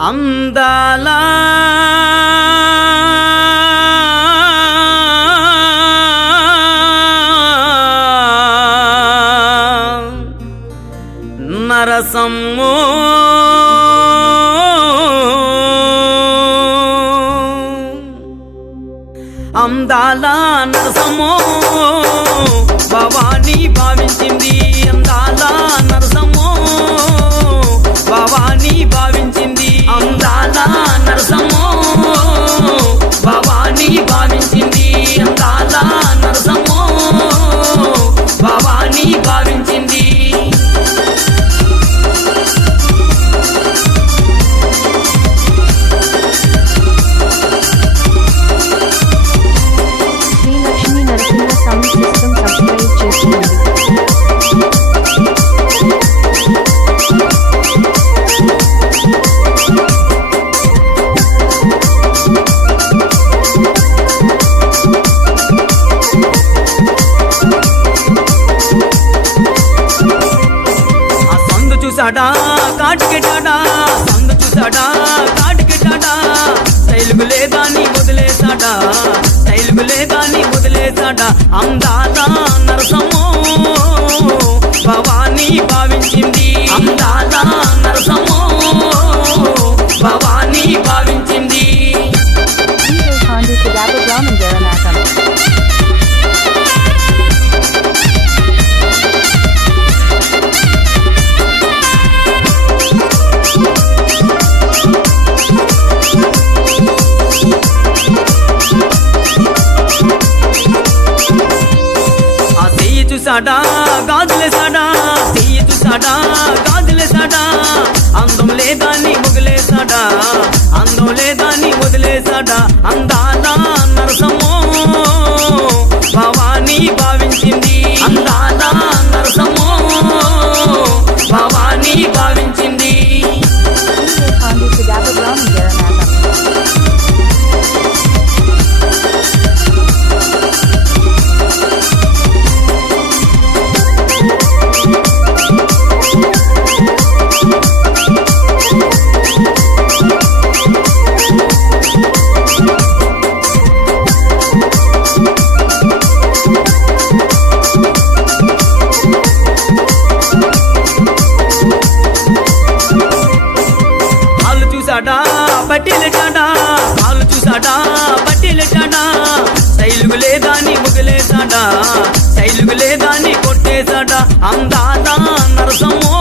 అందాల నరసమ్మో అందాల నరసమ్మో భవాని భావించింది అందాల నరసమ్మో భవాని భావించింది అందాల నరసమ్మో భవాని భావించింది అందాల నరసమ్మో భవాని భావించింది చూసాడా కాటికెట్టాడా సందు చూసాడా కాటికెట్టాడా స్టైల్కు లేదాన్ని వదిలేసాడా స్టైల్కు లేదాన్ని వదిలేసాడా అందాల నరసమ్మో భవాని భావించింది అందాల నరసమ్మో భవాని భావించింది చూసాడా గాజులేసాడా చెయ్యి చూసాడా గాజులేసాడా అందం లేదాన్ని వదిలేసాడా అందం లేదాన్ని వదిలేసాడా అందాల నరసమ్మో భవాని భావించింది అందాల నరసమ్మో భవాని భావించింది చూసాడా బట్టిలెట్టాడా కాళ్ళు చూసాడా బట్టిలెట్టాడా స్టైల్కు లేదాన్ని వదిలేసాడా స్టైల్కు లేదాన్ని కొట్టేశాడా అందాల నరసమ్మో